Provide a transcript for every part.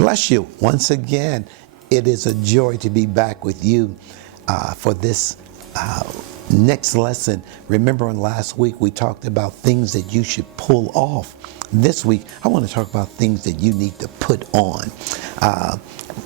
Bless you. Once again, it is a joy to be back with you for this next lesson. Remember, on last week we talked about things that you should pull off. This week, I want to talk about things that you need to put on.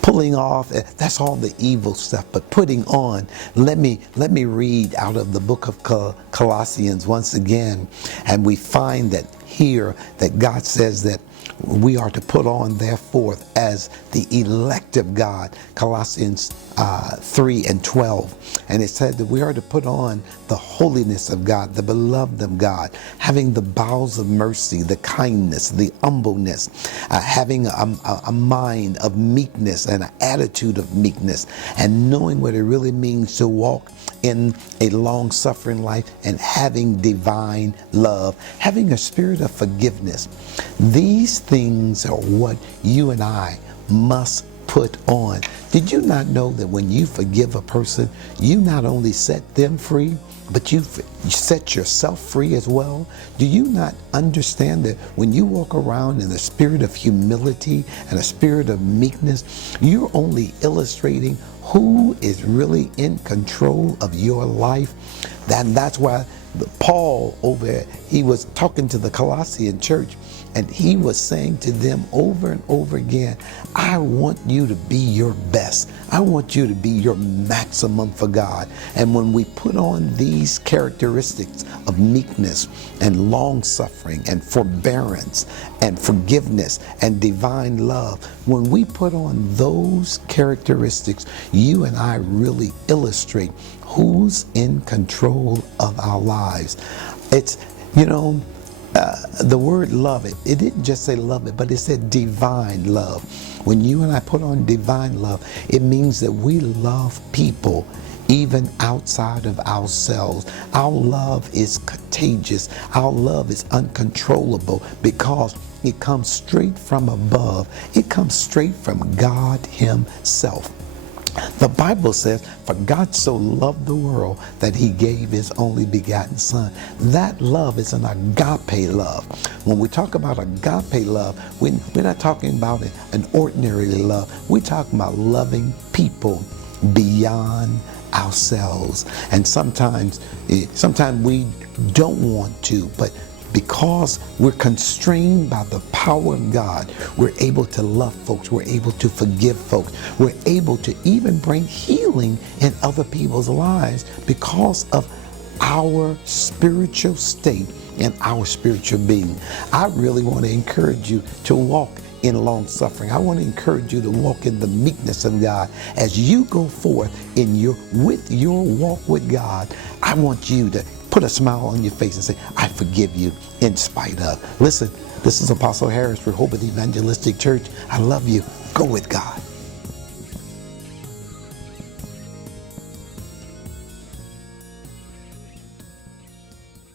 Pulling off, that's all the evil stuff, but putting on, let me read out of the book of Colossians once again, and we find that here that God says that we are to put on, therefore, as the elect of God, Colossians 3:12. And it said that we are to put on the holiness of God, the beloved of God, having the bowels of mercy, the kindness, the humbleness, having a mind of meekness and an attitude of meekness, and knowing what it really means to walk in a long-suffering life, and having divine love, having a spirit of forgiveness. These things are what you and I must put on. Did you not know that when you forgive a person, you not only set them free, but you set yourself free as well? Do you not understand that when you walk around in a spirit of humility and a spirit of meekness, you're only illustrating who is really in control of your life? That's why Paul he was talking to the Colossian church, and he was saying to them over and over again, I want you to be your best. I want you to be your maximum for God. And when we put on these characteristics of meekness and long-suffering and forbearance and forgiveness and divine love, when we put on those characteristics, you and I really illustrate who's in control of our lives. It's, the word love it didn't just say love it, but it said divine love. When you and I put on divine love, it means that we love people even outside of ourselves. Our love is contagious. Our love is uncontrollable because it comes straight from above. It comes straight from God Himself. The Bible says, for God so loved the world that He gave His only begotten Son. That love is an agape love. When we talk about agape love, we're not talking about an ordinary love. We're talking about loving people beyond ourselves. And sometimes we don't want to, but because we're constrained by the power of God, we're able to love folks, we're able to forgive folks, we're able to even bring healing in other people's lives because of our spiritual state and our spiritual being. I really want to encourage you to walk in long suffering. I want to encourage you to walk in the meekness of God as you go forth with your walk with God. I want you to put a smile on your face and say, I forgive you in spite of. Listen, this is Apostle Harris, Rehoboth Evangelistic Church. I love you. Go with God.